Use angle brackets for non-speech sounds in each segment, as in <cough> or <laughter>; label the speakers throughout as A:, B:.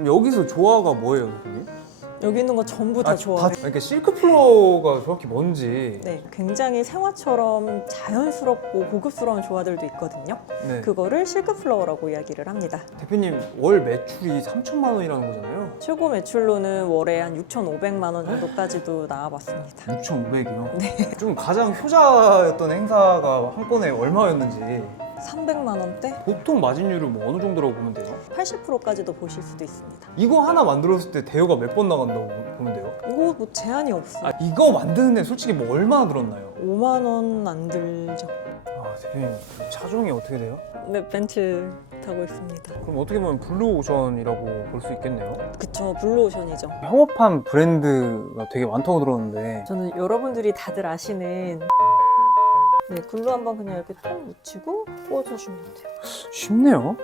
A: 그럼 여기서 조화가 뭐예요, 대표님?
B: 여기 있는 거 전부 다 좋아요.
A: 그러니까 실크 플로어가 정확히 뭔지.
B: 네, 굉장히 생화처럼 자연스럽고 고급스러운 조화들도 있거든요.
A: 네.
B: 그거를 실크 플로어라고 이야기를 합니다.
A: 대표님 월 매출이 3천만 원이라는 거잖아요.
B: 최고 매출로는 월에 한 6,500만 원 정도까지도 나와봤습니다.
A: 6,500이요. 네. 좀 가장 효자였던 행사가 한 건에 얼마였는지
B: 300만 원대?
A: 보통 마진율을 뭐 어느 정도라고 보면 돼요?
B: 80%까지도 보실 수도 있습니다.
A: 이거 하나 만들었을 때 대여가 몇 번 나간다고 보면 돼요?
B: 이거 뭐 제한이 없어요.
A: 아 이거 만드는데 솔직히 뭐 얼마나 들었나요?
B: 5만 원 안 들죠.
A: 아 대표님 차종이 어떻게 돼요?
B: 네, 벤츠 타고 있습니다.
A: 그럼 어떻게 보면 블루오션이라고 볼 수 있겠네요.
B: 그쵸, 블루오션이죠.
A: 영업한 브랜드가 되게 많다고 들었는데
B: 저는 여러분들이 다들 아시는 네, 글로 한번 그냥 이렇게 통 묻히고 꽂아주면 돼요.
A: 쉽네요.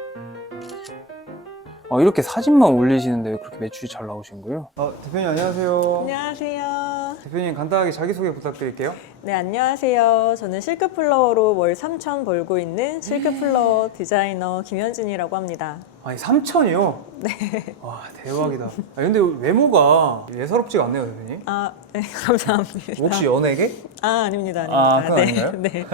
A: 아, 이렇게 사진만 올리시는데 왜 그렇게 매출이 잘 나오신 거예요? 아, 대표님 안녕하세요.
B: 안녕하세요.
A: 대표님 간단하게 자기소개 부탁드릴게요.
B: 네, 안녕하세요. 저는 실크플라워로 월 3천 벌고 있는 실크플라워 디자이너 김현진이라고 합니다.
A: 아니 3천이요? 네. 와 대박이다. 아, 근데 외모가 예사롭지가 않네요, 대표님.
B: 아, 네, <laughs> 감사합니다.
A: 혹시 연예계?
B: 아, 아닙니다,
A: 아,
B: 아닙니다.
A: 그건 아닌가요?
B: 네, <laughs> 네.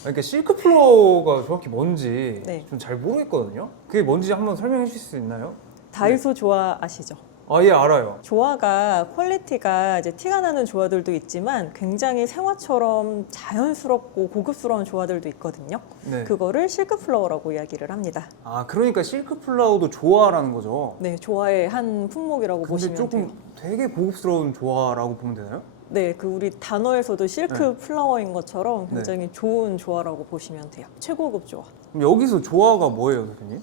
A: 그러니까 실크 플로어가 정확히 뭔지
B: 네.
A: 좀 잘 모르겠거든요. 그게 뭔지 한번 설명해 주실 수 있나요?
B: 다이소 아시죠?
A: 아, 예, 알아요.
B: 조화가 퀄리티가 이제 티가 나는 조화들도 있지만 굉장히 생화처럼 자연스럽고 고급스러운 조화들도 있거든요.
A: 네.
B: 그거를 실크 플라워라고 이야기를 합니다.
A: 아, 그러니까 실크 플라워도 조화라는 거죠.
B: 네, 조화의 한 품목이라고
A: 근데
B: 보시면
A: 조금
B: 돼요.
A: 되게 고급스러운 조화라고 보면 되나요?
B: 네, 그 우리 단어에서도 실크 플라워인 것처럼
A: 네.
B: 굉장히 좋은 조화라고 보시면 돼요. 최고급 조화.
A: 그럼 여기서 조화가 뭐예요, 대표님?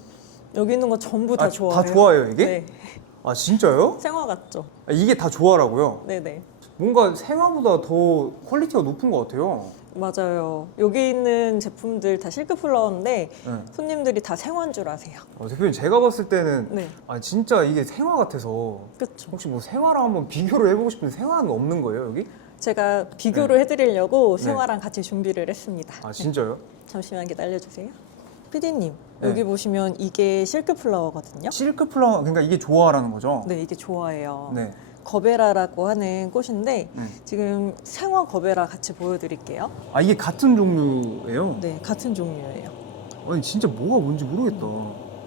B: 여기 있는 거 전부 다
A: 아,
B: 조화예요.
A: 다 좋아요, 이게?
B: 네,
A: 아, 진짜요?
B: 생화 같죠?
A: 아, 이게 다 조화라고요?
B: 네, 네.
A: 뭔가 생화보다 더 퀄리티가 높은 것 같아요.
B: 맞아요. 여기 있는 제품들 다 실크 플라워인데
A: 네.
B: 손님들이 다 생화인 줄 아세요.
A: 어, 대표님 제가 봤을 때는
B: 네,
A: 아 진짜 이게 생화 같아서
B: 그렇죠.
A: 혹시 뭐 생화랑 한번 비교를 해보고 싶은데 생화는 없는 거예요 여기?
B: 제가 비교를 해드리려고
A: 네.
B: 생화랑 같이 준비를 했습니다.
A: 아 진짜요? <laughs>
B: 잠시만 기다려주세요. PD님,
A: 네.
B: 여기 보시면 이게 실크 플라워거든요.
A: 실크 플라워 그러니까 이게 조화라는 거죠?
B: 네, 이게 좋아해요.
A: 네.
B: 거베라라고 하는 꽃인데
A: 네.
B: 지금 생화 거베라 같이 보여드릴게요.
A: 아 이게 같은 종류예요?
B: 네, 같은 종류예요.
A: 아니 진짜 뭐가 뭔지 모르겠다.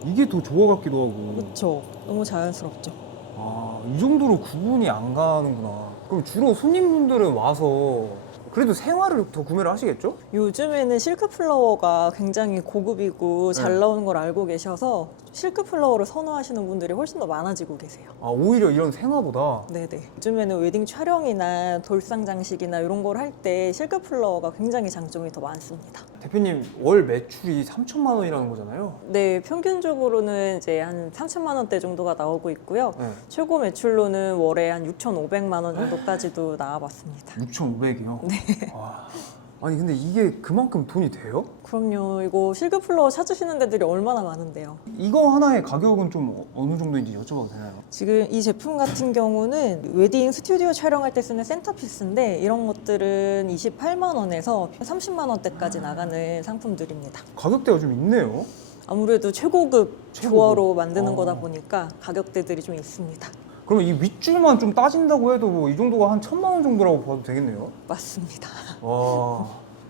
A: 이게 더 조화 같기도 하고.
B: 그렇죠. 너무 자연스럽죠.
A: 아 이 정도로 구분이 안 가는구나. 그럼 주로 손님분들은 와서 그래도 생화를 더 구매를 하시겠죠?
B: 요즘에는 실크 플라워가 굉장히 고급이고 잘
A: 네.
B: 나오는 걸 알고 계셔서 실크 플라워를 선호하시는 분들이 훨씬 더 많아지고 계세요.
A: 아 오히려 이런 생화보다
B: 네네. 요즘에는 웨딩 촬영이나 돌상 장식이나 이런 걸 할 때 실크 플라워가 굉장히 장점이 더 많습니다.
A: 대표님 월 매출이 3천만 원이라는 거잖아요.
B: 네, 평균적으로는 이제 한 3천만 원대 정도가 나오고 있고요.
A: 네.
B: 최고 매출로는 월에 한 6,500만 원 정도까지도 나와봤습니다.
A: 6,500이요? 네. 아니 근데 이게 그만큼 돈이 돼요?
B: 그럼요. 이거 실크 플라워 찾으시는 데들이 얼마나 많은데요.
A: 이거 하나의 가격은 좀 어- 어느 정도인지 여쭤봐도 되나요?
B: 지금 이 제품 같은 경우는 웨딩 스튜디오 촬영할 때 쓰는 센터피스인데 이런 것들은 28만 원에서 30만 원대까지 나가는 상품들입니다.
A: 가격대가 좀 있네요.
B: 아무래도 최고급
A: 최고급.
B: 조화로 만드는
A: 어.
B: 거다 보니까 가격대들이 좀 있습니다.
A: 그러면 이 윗줄만 좀 따진다고 해도 뭐 이 정도가 한 천만 원 정도라고 봐도 되겠네요.
B: 맞습니다.
A: 와.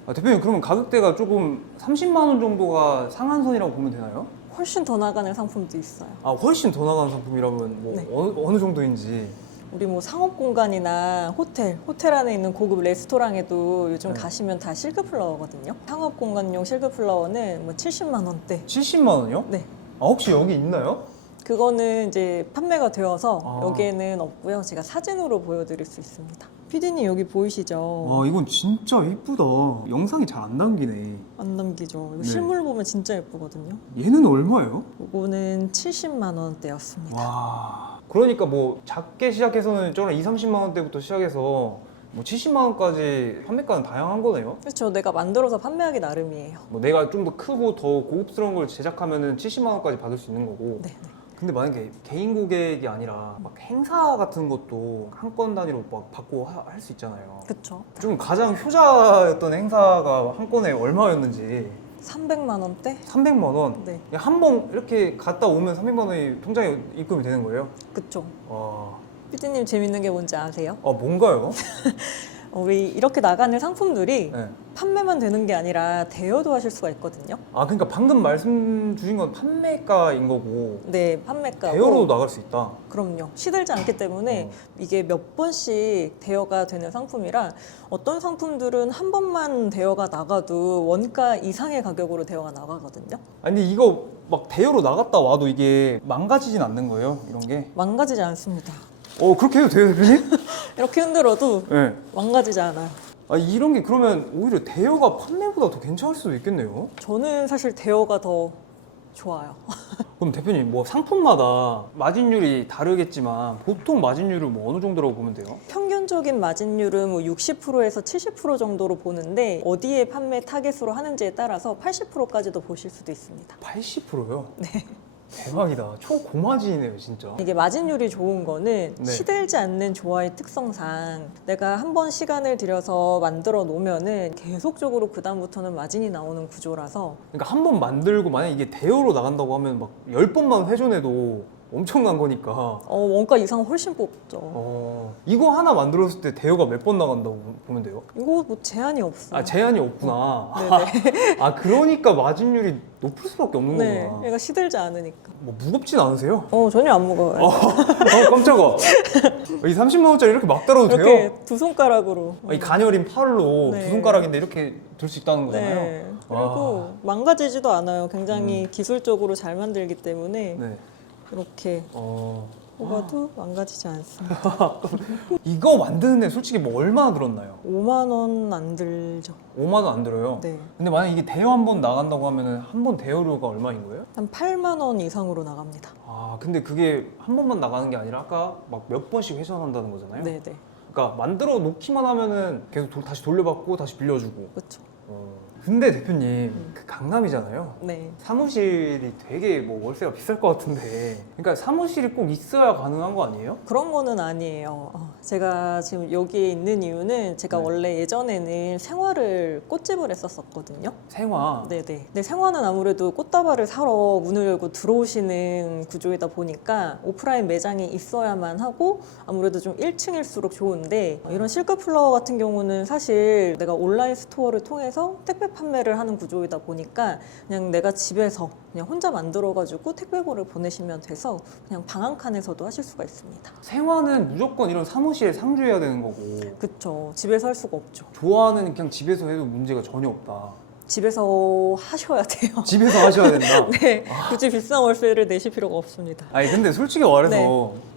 A: 아, 대표님 그러면 가격대가 조금 30만 원 정도가 상한선이라고 보면 되나요?
B: 훨씬 더 나가는 상품도 있어요.
A: 아 훨씬 더 나가는 상품이라면 뭐
B: 네.
A: 어느, 어느 정도인지.
B: 우리 뭐 상업 공간이나 호텔, 호텔 안에 있는 고급 레스토랑에도 요즘
A: 네.
B: 가시면 다 실크 플라워거든요. 상업 공간용 실크 플라워는 뭐 70만 원대.
A: 70만 원이요?
B: 네.
A: 아 혹시 여기 있나요?
B: 그거는 이제 판매가 되어서
A: 아.
B: 여기에는 없고요. 제가 사진으로 보여드릴 수 있습니다. 피디님 여기 보이시죠?
A: 와 이건 진짜 이쁘다. 영상이 잘 안 담기네.
B: 안 남기죠. 이거
A: 네.
B: 실물 보면 진짜 예쁘거든요.
A: 얘는 얼마예요?
B: 이거는 70만 원대였습니다.
A: 와. 그러니까 뭐 작게 시작해서는 저런 2, 30만 원대부터 시작해서 뭐 70만 원까지 판매가는 다양한 거네요.
B: 그렇죠. 내가 만들어서 판매하기 나름이에요.
A: 뭐 내가 좀 더 크고 더 고급스러운 걸 제작하면은 70만 원까지 받을 수 있는 거고.
B: 네. 네.
A: 근데 만약에 개인 고객이 아니라 막 행사 같은 것도 한 건 단위로 막 받고 할 수 있잖아요.
B: 그렇죠.
A: 좀 가장 효자였던 행사가 한 건에 얼마였는지.
B: 300만 원대?
A: 300만 원.
B: 네,
A: 한 번 이렇게 갔다 오면 300만 원이 통장에 입금이 되는 거예요?
B: 그쵸.
A: 와,
B: 피디님 재밌는 게 뭔지 아세요?
A: 아 뭔가요? <laughs>
B: 어, 우리 이렇게 나가는 상품들이
A: 네.
B: 판매만 되는 게 아니라 대여도 하실 수가 있거든요.
A: 아 그러니까 방금 말씀 주신 건 판매가인 거고
B: 네, 판매가.
A: 대여로 나갈 수 있다.
B: 그럼요. 시들지 않기 때문에
A: 어.
B: 이게 몇 번씩 대여가 되는 상품이라 어떤 상품들은 한 번만 대여가 나가도 원가 이상의 가격으로 대여가 나가거든요.
A: 아니 근데 이거 막 대여로 나갔다 와도 이게 망가지진 않는 거예요? 이런 게?
B: 망가지지 않습니다.
A: 어 그렇게 해도 돼요 대표님? <laughs>
B: 이렇게 흔들어도
A: 네.
B: 망가지지 않아요.
A: 아 이런 게 그러면 오히려 대여가 판매보다 더 괜찮을 수도 있겠네요.
B: 저는 사실 대여가 더 좋아요. <laughs>
A: 그럼 대표님 뭐 상품마다 마진율이 다르겠지만 보통 마진율을 뭐 어느 정도라고 보면 돼요?
B: 평균적인 마진율은 뭐 60%에서 70% 정도로 보는데 어디에 판매 타겟으로 하는지에 따라서 80%까지도 보실 수도 있습니다.
A: 80%요?
B: 네.
A: 대박이다. 초고마진이네요 진짜.
B: 이게 마진율이 좋은 거는
A: 네.
B: 시들지 않는 조화의 특성상 내가 한 번 시간을 들여서 만들어 놓으면은 계속적으로 그 다음부터는 마진이 나오는 구조라서
A: 그러니까 한 번 만들고 만약 이게 대여로 나간다고 하면 막 열 번만 회전해도 엄청난 거니까.
B: 어, 원가 이상 훨씬 뽑죠.
A: 어 이거 하나 만들었을 때 대여가 몇 번 나간다고 보면 돼요?
B: 이거 뭐 제한이 없어요.
A: 아 제한이 없구나.
B: 네네. <laughs>
A: 아 그러니까 마진율이 높을 수밖에 없는
B: 네,
A: 거구나.
B: 얘가 시들지 않으니까.
A: 뭐 무겁진 않으세요?
B: 어, 전혀 안 무거워요.
A: 어 깜짝아. 이 30만 원짜리 이렇게 막 달아도
B: 이렇게
A: 돼요?
B: 두 손가락으로.
A: 아, 이 가녀린 팔로
B: 네.
A: 두 손가락인데 이렇게 들 수 있다는 거잖아요.
B: 네. 그리고 망가지지도 않아요. 굉장히 기술적으로 잘 만들기 때문에
A: 네.
B: 이렇게
A: 어
B: 뽑아도 망가지지 않습니다. <laughs>
A: 이거 만드는데 솔직히 뭐 얼마나 들었나요?
B: 5만 원 안 들죠.
A: 5만 원 안 들어요.
B: 네.
A: 근데 만약 이게 대여 한 번 나간다고 하면은 한 번 대여료가 얼마인 거예요?
B: 한 8만 원 이상으로 나갑니다.
A: 아 근데 그게 한 번만 나가는 게 아니라 아까 막 몇 번씩 회전한다는 거잖아요.
B: 네, 네.
A: 그러니까 만들어 놓기만 하면은 계속 도- 다시 돌려받고 다시 빌려주고.
B: 그렇죠.
A: 어. 근데 대표님 그 강남이잖아요.
B: 네.
A: 사무실이 되게 뭐 월세가 비쌀 것 같은데 그러니까 사무실이 꼭 있어야 가능한 거 아니에요?
B: 그런 거는 아니에요. 어, 제가 지금 여기에 있는 이유는 제가
A: 네.
B: 원래 예전에는 생화를 꽃집을 했었었거든요.
A: 생화
B: 네네. 근데 생화는 아무래도 꽃다발을 사러 문을 열고 들어오시는 구조이다 보니까 오프라인 매장이 있어야만 하고 아무래도 좀 1층일수록 좋은데 이런 실크 플라워 같은 경우는 사실 내가 온라인 스토어를 통해서 택배 판매를 하는 구조이다 보니까 그냥 내가 집에서 그냥 혼자 만들어가지고 택배고를 보내시면 돼서 그냥 방 한 칸에서도 하실 수가 있습니다.
A: 생화는 무조건 이런 사무실에 상주해야 되는 거고
B: 그쵸. 집에서 할 수가 없죠.
A: 좋아하는 그냥 집에서 해도 문제가 전혀 없다.
B: 집에서 하셔야 돼요. <laughs>
A: 집에서 하셔야 된다. <laughs>
B: 네. 굳이 비싼 월세를 내실 필요가 없습니다.
A: 아니 근데 솔직히 말해서
B: 네.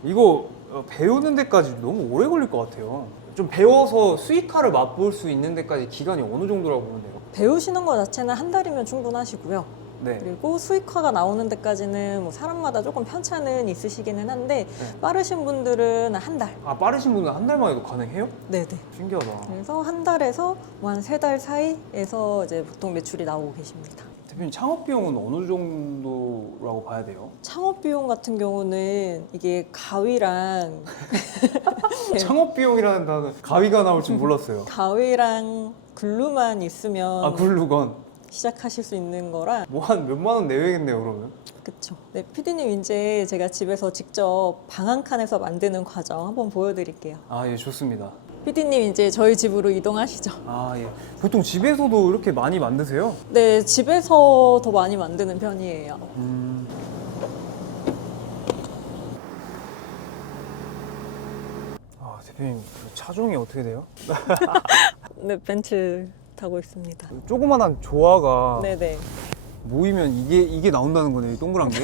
A: 이거 어, 배우는 데까지 너무 오래 걸릴 것 같아요. 좀 배워서 수익화를 맛볼 수 있는 데까지 기간이 어느 정도라고 보면 돼요?
B: 배우시는 것 자체는 한 달이면 충분하시고요.
A: 네.
B: 그리고 수익화가 나오는 데까지는 뭐 사람마다 조금 편차는 있으시기는 한데
A: 네.
B: 빠르신 분들은 한 달.
A: 아 빠르신 분은 한 달만 해도 가능해요?
B: 네네.
A: 신기하다.
B: 그래서 한 달에서 뭐 한 세 달 사이에서 이제 보통 매출이 나오고 계십니다.
A: 대표님 창업 비용은 어느 정도라고 봐야 돼요?
B: 창업 비용 같은 경우는 이게 가위랑 네. <laughs>
A: 창업 비용이라는 단어 가위가 나올 줄 몰랐어요. <laughs>
B: 가위랑 글루만 있으면
A: 아 굴루건
B: 시작하실 수 있는 거라
A: 뭐 한 몇만 원 내외겠네요 그러면.
B: 그쵸. 네, 피디님 이제 제가 집에서 직접 방한 칸에서 만드는 과정 한번 보여드릴게요.
A: 아 예 좋습니다.
B: 피디님 이제 저희 집으로 이동하시죠.
A: 아 예. 보통 집에서도 이렇게 많이 만드세요?
B: 네, 집에서 더 많이 만드는 편이에요.
A: 음. 아 대표님 그 차종이 어떻게 돼요? <laughs>
B: 네, 벤츠 타고 있습니다.
A: 조그만한 조화가
B: 네네.
A: 모이면 이게 이게 나온다는 거네 이 동그란 게.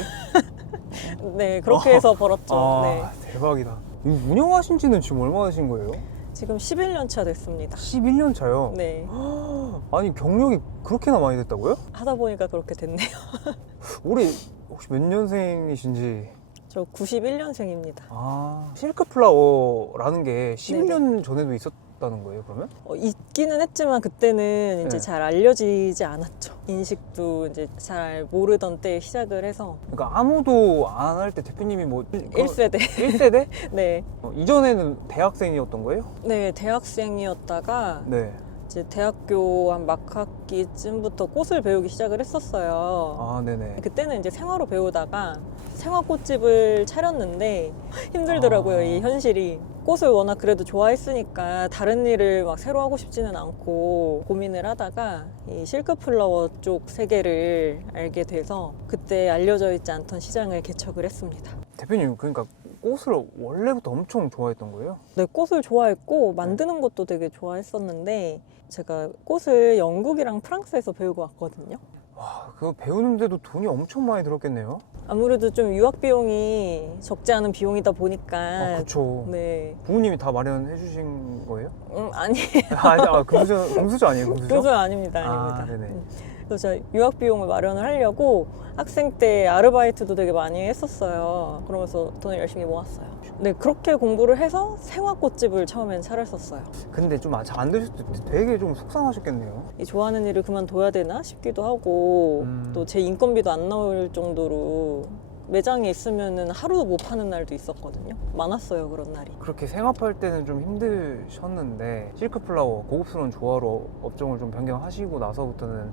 A: <laughs>
B: 네, 그렇게 해서 <laughs> 벌었죠.
A: 아
B: 네.
A: 대박이다. 운영하신 지는 지금 얼마나 되신 거예요?
B: 지금 11년 차 됐습니다.
A: 11년 차요.
B: 네. <gasps>
A: 아니 경력이 그렇게나 많이 됐다고요?
B: 하다 보니까 그렇게 됐네요. <laughs>
A: 올해 혹시 몇 년생이신지?
B: 저 91년생입니다.
A: 아 실크 플라워라는 게 11년 전에도 있었 다는 거예요 그러면?
B: 어, 있기는 했지만 그때는 이제
A: 네.
B: 잘 알려지지 않았죠. 인식도 이제 잘 모르던 때 시작을 해서
A: 그러니까 아무도 안 할 때 대표님이 뭐
B: 1세대.
A: 1세대? <laughs>
B: 네.
A: 어, 이전에는 대학생이었던 거예요?
B: 네, 대학생이었다가
A: 네.
B: 이제 대학교 한 막학기쯤부터 꽃을 배우기 시작을 했었어요.
A: 아 네네.
B: 그때는 이제 생화로 배우다가 생화 꽃집을 차렸는데 힘들더라고요
A: 아.
B: 이 현실이 꽃을 워낙 그래도 좋아했으니까 다른 일을 막 새로 하고 싶지는 않고 고민을 하다가 이 실크 플라워 쪽 세계를 알게 돼서 그때 알려져 있지 않던 시장을 개척을 했습니다.
A: 대표님 그러니까 꽃을 원래부터 엄청 좋아했던 거예요?
B: 네, 꽃을 좋아했고 만드는 것도 되게 좋아했었는데 제가 꽃을 영국이랑 프랑스에서 배우고 왔거든요.
A: 와 그거 배우는데도 돈이 엄청 많이 들었겠네요.
B: 아무래도 좀 유학 비용이 적지 않은 비용이다 보니까
A: 아 그렇죠.
B: 네,
A: 부모님이 다 마련해 주신 거예요?
B: 음, <laughs> 아니
A: 아, 아 금수저 금수저 아니에요 금수저?
B: 그것은 아닙니다,
A: 아,
B: 아닙니다.
A: 네네.
B: 음. 그래서 제가 유학 비용을 마련을 하려고 학생 때 아르바이트도 되게 많이 했었어요. 그러면서 돈을 열심히 모았어요. 네, 그렇게 공부를 해서 생화꽃집을 처음엔 차렸었어요.
A: 근데 좀 잘 안 되실 때 되게 좀 속상하셨겠네요.
B: 이 좋아하는 일을 그만둬야 되나 싶기도 하고
A: 음.
B: 또 제 인건비도 안 나올 정도로 매장에 있으면은 하루도 못 파는 날도 있었거든요. 많았어요 그런 날이.
A: 그렇게 생업할 때는 좀 힘드셨는데 실크플라워 고급스러운 조화로 업종을 좀 변경하시고 나서부터는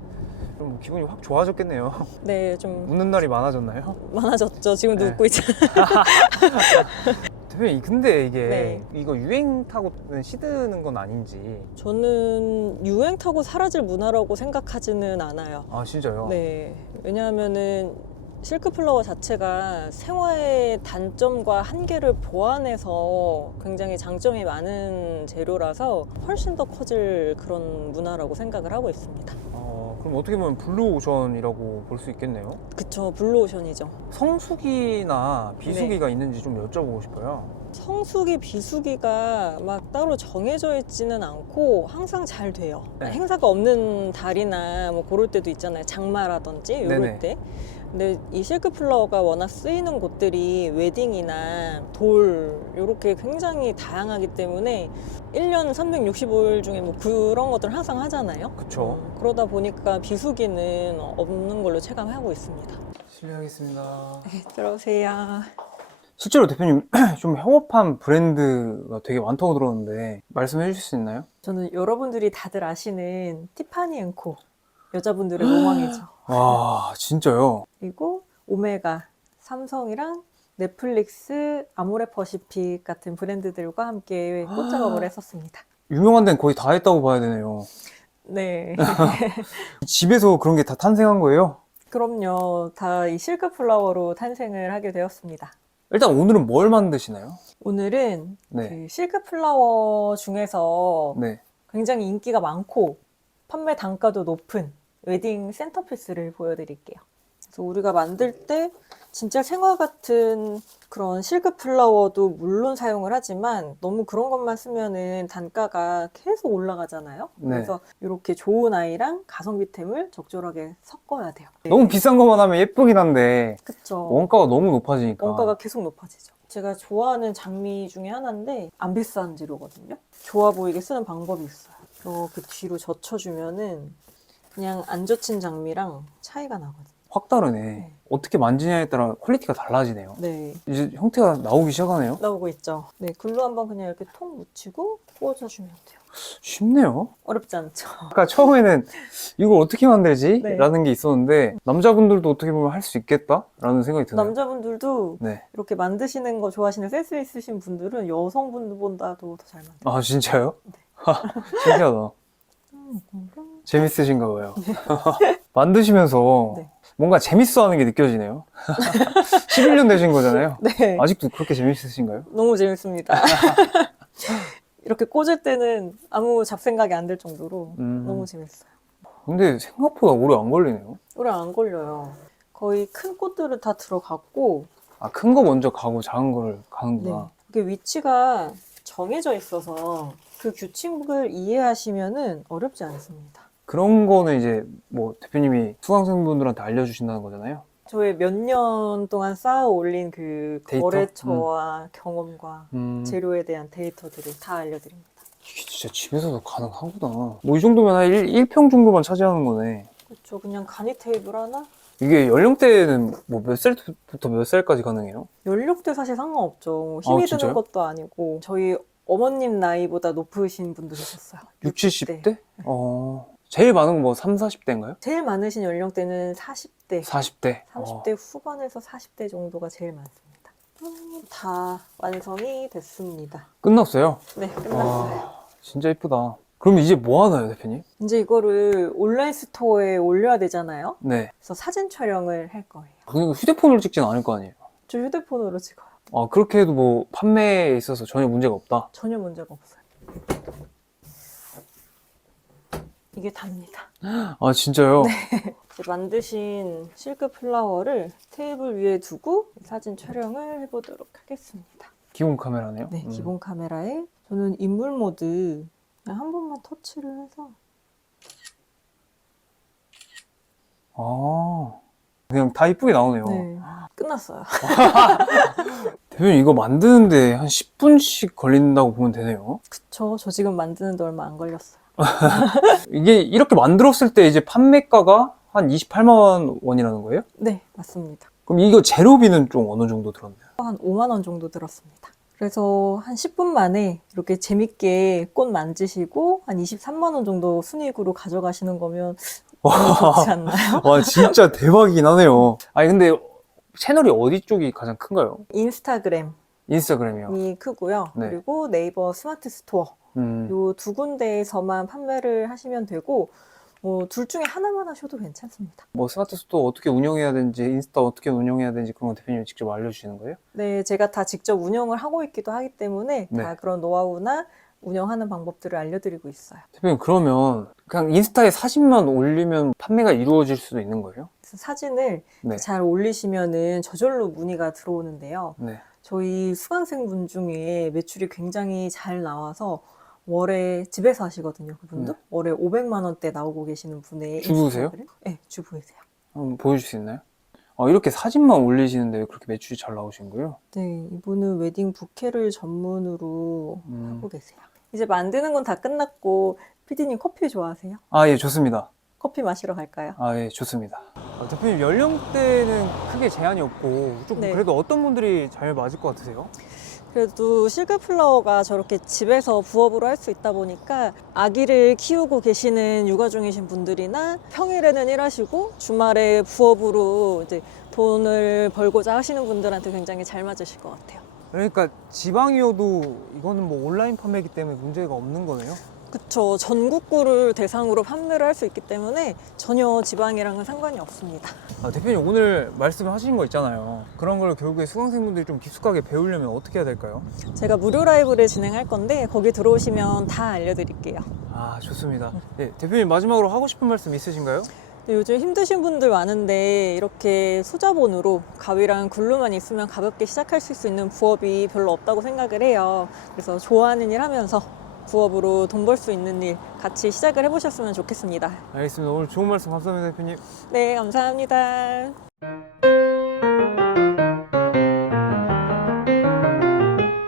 A: 좀 기분이 확 좋아졌겠네요. <laughs>
B: 네, 좀
A: 웃는 날이 많아졌나요?
B: 어, 많아졌죠. 지금도
A: 네.
B: 웃고 있잖아요. <laughs>
A: 대표님 근데 이게
B: 네.
A: 이거 유행 타고 시드는 건 아닌지
B: 저는 유행 타고 사라질 문화라고 생각하지는 않아요.
A: 아 진짜요?
B: 네, 왜냐하면은 실크 플라워 자체가 생화의 단점과 한계를 보완해서 굉장히 장점이 많은 재료라서 훨씬 더 커질 그런 문화라고 생각을 하고 있습니다.
A: 어, 그럼 어떻게 보면 블루 오션이라고 볼 수 있겠네요.
B: 그쵸, 블루오션이죠.
A: 성수기나 비수기가
B: 네.
A: 있는지 좀 여쭤보고 싶어요.
B: 성수기, 비수기가 막 따로 정해져 있지는 않고 항상 잘 돼요.
A: 네.
B: 행사가 없는 달이나 뭐 그럴 때도 있잖아요. 장마라든지 이럴
A: 네네.
B: 때. 근데 이 실크 플라워가 워낙 쓰이는 곳들이 웨딩이나 돌 이렇게 굉장히 다양하기 때문에 1년 365일 중에 뭐 그런 것들 항상 하잖아요.
A: 그쵸.
B: 음, 그러다 보니까 비수기는 없는 걸로 체감하고 있습니다.
A: 실례하겠습니다.
B: 네, 들어오세요.
A: 실제로 대표님 <clears throat> 좀 협업한 브랜드가 되게 많다고 들었는데 말씀해 주실 수 있나요?
B: 저는 여러분들이 다들 아시는 티파니 앤코 여자분들의 로망이죠. <gasps>
A: 와 진짜요?
B: 그리고 오메가, 삼성이랑 넷플릭스, 아모레 퍼시픽 같은 브랜드들과 함께 꽃 작업을 했었습니다.
A: 유명한 데는 거의 다 했다고 봐야 되네요.
B: 네. <laughs>
A: 집에서 그런 게 다 탄생한 거예요?
B: 그럼요. 다 이 실크 플라워로 탄생을 하게 되었습니다.
A: 일단 오늘은 뭘 만드시나요?
B: 오늘은
A: 네.
B: 그 실크 플라워 중에서
A: 네.
B: 굉장히 인기가 많고 판매 단가도 높은 웨딩 센터피스를 보여드릴게요. 그래서 우리가 만들 때 진짜 생화 같은 그런 실크 플라워도 물론 사용을 하지만 너무 그런 것만 쓰면은 단가가 계속 올라가잖아요.
A: 네.
B: 그래서 이렇게 좋은 아이랑 가성비템을 적절하게 섞어야 돼요.
A: 너무 비싼 것만 하면 예쁘긴 한데
B: 그쵸.
A: 원가가 너무 높아지니까.
B: 원가가 계속 높아지죠. 제가 좋아하는 장미 중에 하나인데 안 비싼 재료거든요. 좋아 보이게 쓰는 방법이 있어요. 이렇게 뒤로 젖혀주면은 그냥 안 젖힌 장미랑 차이가 나거든요.
A: 확 다르네.
B: 네.
A: 어떻게 만지냐에 따라 퀄리티가 달라지네요.
B: 네,
A: 이제 형태가 나오기 시작하네요.
B: 나오고 있죠. 네, 글로 한번 그냥 이렇게 통 묻히고 꽂아주면 돼요.
A: 쉽네요.
B: 어렵지 않죠?
A: 아까 처음에는 이걸 어떻게 만들지?
B: 네.
A: 라는 게 있었는데 남자분들도 어떻게 보면 할 수 있겠다? 라는 생각이 드네요.
B: 남자분들도
A: 네.
B: 이렇게 만드시는 거 좋아하시는 센스 있으신 분들은 여성분들보다도 더 잘 만들어요.
A: 아 진짜요? <laughs> 신기하다.
B: 음,
A: 재밌으신가 봐요. <laughs> 만드시면서
B: 네.
A: 뭔가 재밌어 하는 게 느껴지네요. <laughs> 11년 되신 거잖아요. <laughs>
B: 네.
A: 아직도 그렇게 재밌으신가요?
B: 너무 재밌습니다. <laughs> 이렇게 꽂을 때는 아무 잡생각이 안 들 정도로
A: 음.
B: 너무 재밌어요.
A: 근데 생각보다 오래 안 걸리네요.
B: 오래 안 걸려요. 거의 큰 꽃들은 다 들어갔고,
A: 아, 큰 거 먼저 가고 작은 거를
B: 네.
A: 가는구나.
B: 이게 위치가 정해져 있어서 그 규칙을 이해하시면은 어렵지 않습니다.
A: 그런 거는 이제 뭐 대표님이 수강생분들한테 알려주신다는 거잖아요.
B: 저의 몇 년 동안 쌓아 올린 그
A: 데이터?
B: 거래처와 경험과
A: 음,
B: 재료에 대한 데이터들을 다 알려드립니다.
A: 이게 진짜 집에서도 가능하구나. 뭐 이 정도면 한 1, 평 정도만 차지하는 거네.
B: 그렇죠. 그냥 간이 테이블 하나?
A: 이게 연령대는 뭐 몇 살부터 몇 살까지 가능해요?
B: 연령대 사실 상관없죠. 뭐 힘이
A: 아, 진짜요?
B: 드는 것도 아니고 저희 어머님 나이보다 높으신 분도 계셨어요.
A: 60,
B: 60대.
A: 70대? 어. 제일 많은 건 뭐 3, 40대인가요?
B: 제일 많으신 연령대는 40대.
A: 40대.
B: 30대 후반에서 40대 정도가 제일 많습니다. 음, 다 완성이 됐습니다.
A: 끝났어요.
B: 네, 끝났어요.
A: 와, 진짜 이쁘다. 그럼 이제 뭐 하나요, 대표님?
B: 이제 이거를 온라인 스토어에 올려야 되잖아요.
A: 네.
B: 그래서 사진 촬영을 할 거예요.
A: 그러니까 휴대폰으로 찍진 않을 거 아니에요.
B: 저 휴대폰으로 찍어요.
A: 아, 그렇게 해도 뭐 판매에 있어서 전혀 문제가 없다.
B: 전혀 문제가 없어요. 이게 답니다.
A: 아, 진짜요?
B: 이제 만드신 실크 플라워를 테이블 위에 두고 사진 촬영을 해보도록 하겠습니다.
A: 기본 카메라네요.
B: 네,
A: 음.
B: 기본 카메라에 저는 인물 모드 그냥 한 번만 터치를 해서
A: 아, 그냥 다 이쁘게 나오네요.
B: 네, 끝났어요. <laughs>
A: 대표님 이거 만드는데 한 10분씩 걸린다고 보면 되네요.
B: 그쵸, 저 지금 만드는데 얼마 안 걸렸어요. <laughs>
A: 이게 이렇게 만들었을 때 이제 판매가가 한 28만 원이라는 거예요?
B: 네, 맞습니다.
A: 그럼 이거 재료비는 좀 어느 정도 들었나요?
B: 한 5만 원 정도 들었습니다. 그래서 한 10분 만에 이렇게 재밌게 꽃 만지시고 한 23만 원 정도 순이익으로 가져가시는 거면 <laughs> 너무 좋지 않나요?
A: 와 진짜 대박이긴 하네요. 아니 근데 채널이 어디 쪽이 가장 큰가요?
B: 인스타그램이
A: 인스타그램이요.
B: 크고요.
A: 네.
B: 그리고 네이버 스마트 스토어
A: 음.
B: 요두 군데에서만 판매를 하시면 되고 뭐 둘 중에 하나만 하셔도 괜찮습니다.
A: 뭐 스마트 스토어 어떻게 운영해야 되는지 인스타 어떻게 운영해야 되는지 그런 거 대표님이 직접 알려주시는 거예요?
B: 네, 제가 다 직접 운영을 하고 있기도 하기 때문에
A: 네.
B: 다 그런 노하우나 운영하는 방법들을 알려드리고 있어요.
A: 대표님 그러면 그냥 인스타에 사진만 올리면 판매가 이루어질 수도 있는 거예요?
B: 그래서 사진을
A: 네.
B: 잘 올리시면은 저절로 문의가 들어오는데요.
A: 네.
B: 저희 수강생분 중에 매출이 굉장히 잘 나와서 월에 집에서 하시거든요. 그분도
A: 네.
B: 월에 500만 원대 나오고 계시는 분의
A: 주부세요?
B: 인스타그램? 네, 주부이세요.
A: 한번 보여줄 수 있나요? 아, 이렇게 사진만 올리시는데 왜 그렇게 매출이 잘 나오신 거예요?
B: 네, 이분은 웨딩 부케를 전문으로
A: 음.
B: 하고 계세요. 이제 만드는 건 다 끝났고 피디님 커피 좋아하세요?
A: 아, 예, 좋습니다.
B: 커피 마시러 갈까요?
A: 아, 예, 좋습니다. 대표님, 연령대는 크게 제한이 없고, 좀
B: 네.
A: 그래도 어떤 분들이 잘 맞을 것 같으세요?
B: 그래도 실크 플라워가 저렇게 집에서 부업으로 할 수 있다 보니까 아기를 키우고 계시는 육아 중이신 분들이나 평일에는 일하시고 주말에 부업으로 이제 돈을 벌고자 하시는 분들한테 굉장히 잘 맞으실 것 같아요.
A: 그러니까 지방이어도 이거는 뭐 온라인 판매이기 때문에 문제가 없는 거네요?
B: 그쵸. 전국구를 대상으로 판매를 할 수 있기 때문에 전혀 지방이랑은 상관이 없습니다.
A: 아, 대표님, 오늘 말씀하신 거 있잖아요. 그런 걸 결국에 수강생분들이 좀 깊숙하게 배우려면 어떻게 해야 될까요?
B: 제가 무료 라이브를 진행할 건데 거기 들어오시면 다 알려드릴게요.
A: 아, 좋습니다. 네, 대표님, 마지막으로 하고 싶은 말씀 있으신가요?
B: 네, 요즘 힘드신 분들 많은데 이렇게 소자본으로 가위랑 글루만 있으면 가볍게 시작할 수 있는 부업이 별로 없다고 생각을 해요. 그래서 좋아하는 일 하면서 부업으로 돈 벌 수 있는 일 같이 시작을 해보셨으면 좋겠습니다.
A: 알겠습니다. 오늘 좋은 말씀 감사합니다, 대표님.
B: 네, 감사합니다.